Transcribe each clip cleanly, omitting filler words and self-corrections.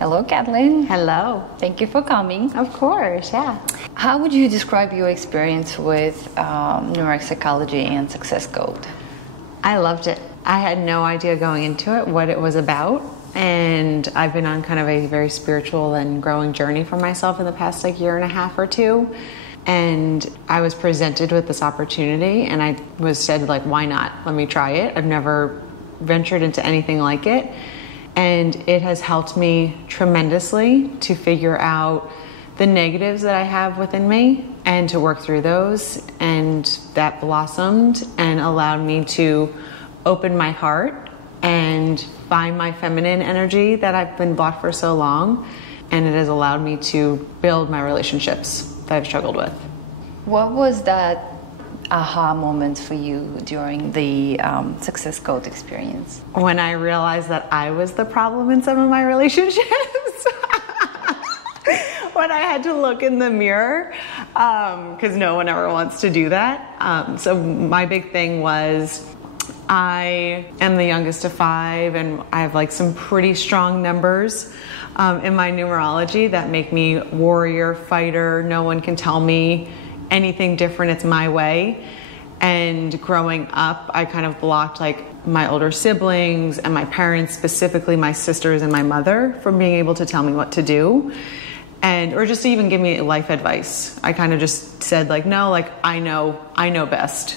Hello, Katelyn. Hello. Thank you for coming. Of course, yeah. How would you describe your experience with neuropsychology and success code? I loved it. I had no idea going into it what it was about. And I've been on kind of a very spiritual and growing journey for myself in the past year and a half or two. And I was presented with this opportunity and I was said why not? Let me try it. I've never ventured into anything like it. And it has helped me tremendously to figure out the negatives that I have within me and to work through those. And that blossomed and allowed me to open my heart and find my feminine energy that I've been blocked for so long. And it has allowed me to build my relationships that I've struggled with. What was that aha moment for you during the success code experience? When I realized that I was the problem in some of my relationships. When I had to look in the mirror, because no one ever wants to do that. So my big thing was I am the youngest of 5 and I have some pretty strong numbers in my numerology that make me warrior, fighter. No one can tell me anything different. It's my way. And growing up, I kind of blocked my older siblings and my parents, specifically my sisters and my mother, from being able to tell me what to do. Or just to even give me life advice. I kind of just said no, I know best.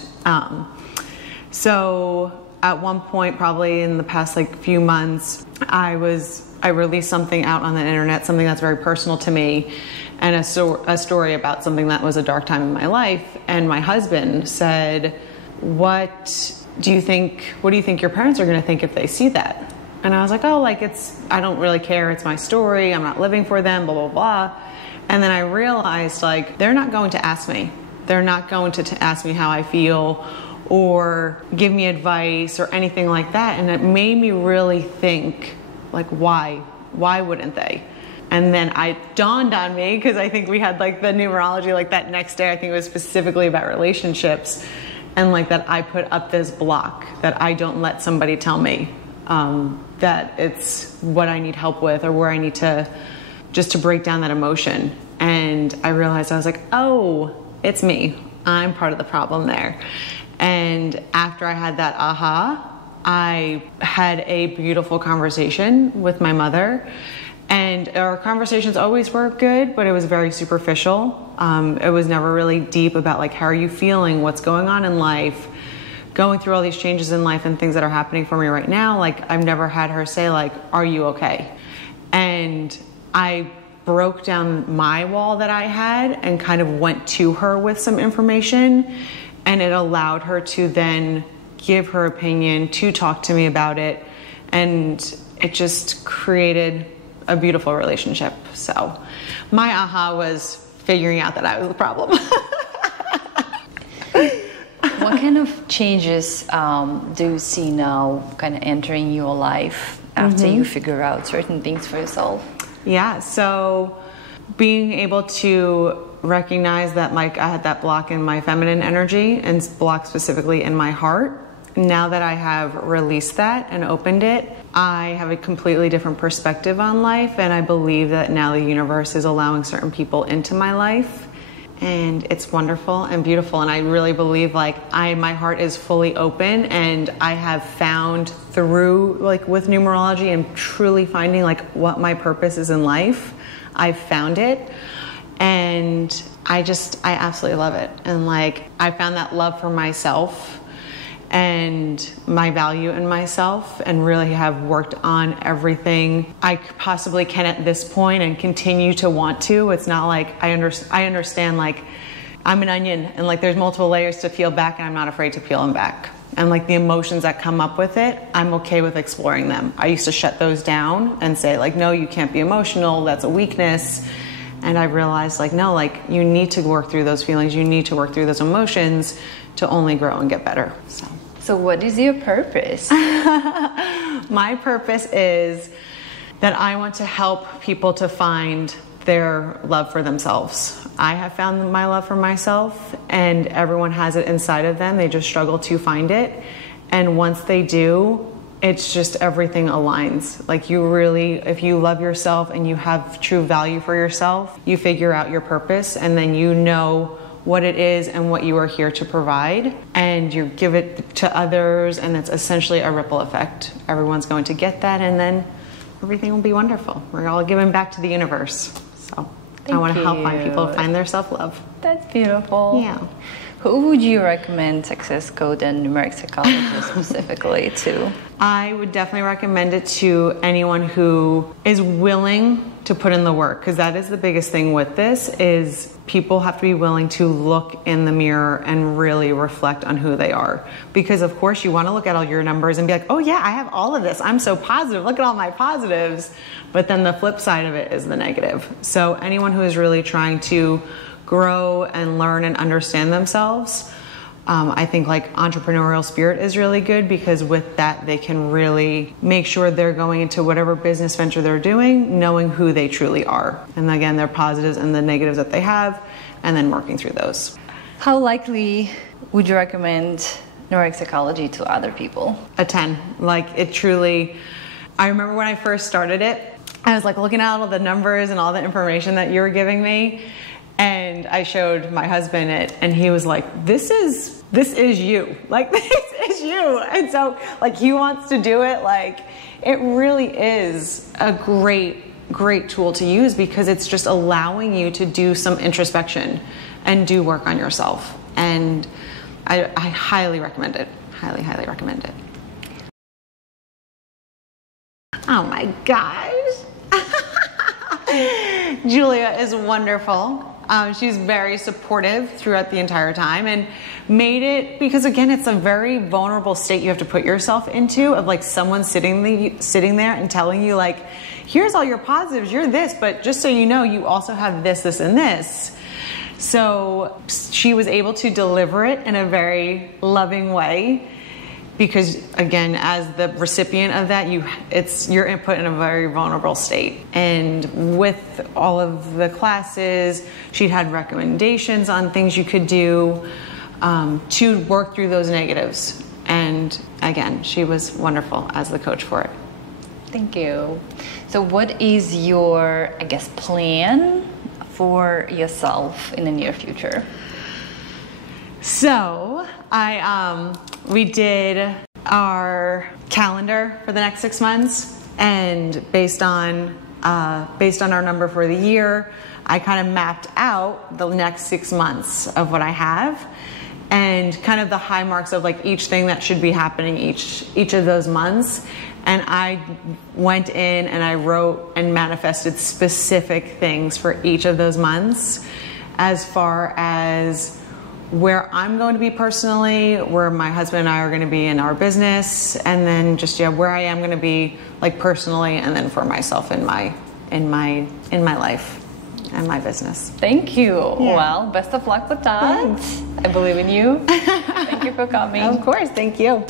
So at one point, probably in the past few months, I released something out on the internet, something that's very personal to me, and a story about something that was a dark time in my life. And my husband said, what do you think your parents are going to think if they see that? And I was I don't really care. It's my story. I'm not living for them, blah, blah, blah. And then I realized they're not going to ask me. They're not going to ask me how I feel or give me advice or anything like that. And it made me really think, why wouldn't they? And then it dawned on me, because I think we had the numerology that next day. I think it was specifically about relationships, and that I put up this block that I don't let somebody tell me that it's what I need help with or where I need to just to break down that emotion. And I realized I was oh, it's me. I'm part of the problem there. And after I had that aha, I had a beautiful conversation with my mother. And our conversations always were good, but it was very superficial. It was never really deep about how are you feeling, what's going on in life, going through all these changes in life and things that are happening for me right now. I've never had her say are you okay? And I broke down my wall that I had and kind of went to her with some information, and it allowed her to then give her opinion, to talk to me about it, and it just created a beautiful relationship. So my aha was figuring out that I was the problem. What kind of changes do you see now kind of entering your life after you figure out certain things for yourself? Yeah, so being able to recognize that I had that block in my feminine energy and block specifically in my heart. Now that I have released that and opened it, I have a completely different perspective on life, and I believe that now the universe is allowing certain people into my life, and it's wonderful and beautiful. And I really believe my heart is fully open, and I have found through with numerology and truly finding what my purpose is in life. I've found it, and I absolutely love it. And I found that love for myself and my value in myself, and really have worked on everything I possibly can at this point and continue to want to. It's not I understand I'm an onion and there's multiple layers to peel back, and I'm not afraid to peel them back. And the emotions that come up with it, I'm okay with exploring them. I used to shut those down and say no, you can't be emotional, that's a weakness. And I realized no, you need to work through those feelings, you need to work through those emotions to only grow and get better. So what is your purpose? My purpose is that I want to help people to find their love for themselves. I have found my love for myself, and everyone has it inside of them. They just struggle to find it. And once they do, it's just everything aligns. Like you really, if you love yourself and you have true value for yourself, you figure out your purpose, and then you know what it is and what you are here to provide, and you give it to others, and it's essentially a ripple effect. Everyone's going to get that, and then everything will be wonderful. We're all giving back to the universe. So I want to help people find their self-love. That's beautiful. Yeah. Who would you recommend Success Code and Numeric Psychology specifically to? I would definitely recommend it to anyone who is willing to put in the work, because that is the biggest thing with this, is people have to be willing to look in the mirror and really reflect on who they are. Because of course you want to look at all your numbers and be like, oh yeah, I have all of this. I'm so positive. Look at all my positives. But then the flip side of it is the negative. So anyone who is really trying to grow and learn and understand themselves, I think like entrepreneurial spirit is really good, because with that they can really make sure they're going into whatever business venture they're doing knowing who they truly are, and again their positives and the negatives that they have, and then working through those. How likely would you recommend Numeric Psychology to other people? A 10. Like it truly, I remember when I first started it, I was like looking at all the numbers and all the information that you were giving me, and I showed my husband it, and he was like, this is you. Like, this is you. And so, like, he wants to do it. Like, it really is a great tool to use, because it's just allowing you to do some introspection and do work on yourself. And I highly recommend it. Highly, highly recommend it. Oh my gosh. Julia is wonderful. She's very supportive throughout the entire time, and made it, because again, it's a very vulnerable state you have to put yourself into, of like someone sitting there and telling you like, here's all your positives, you're this, but just so you know, you also have this, this, and this. So she was able to deliver it in a very loving way, because again, as the recipient of that, you're input in a very vulnerable state. And with all of the classes, she'd had recommendations on things you could do to work through those negatives. And again, she was wonderful as the coach for it. Thank you. So what is your, I guess, plan for yourself in the near future? So we did our calendar for the next 6 months, and based on our number for the year, I kind of mapped out the next 6 months of what I have, and kind of the high marks of like each thing that should be happening each of those months. And I went in and I wrote and manifested specific things for each of those months, as far as where I'm going to be personally, where my husband and I are going to be in our business, and then just where I am going to be like personally, and then for myself in my life and my business. Thank you. Yeah. Well, best of luck with that. Thanks. I believe in you. Thank you for coming. Of course, thank you.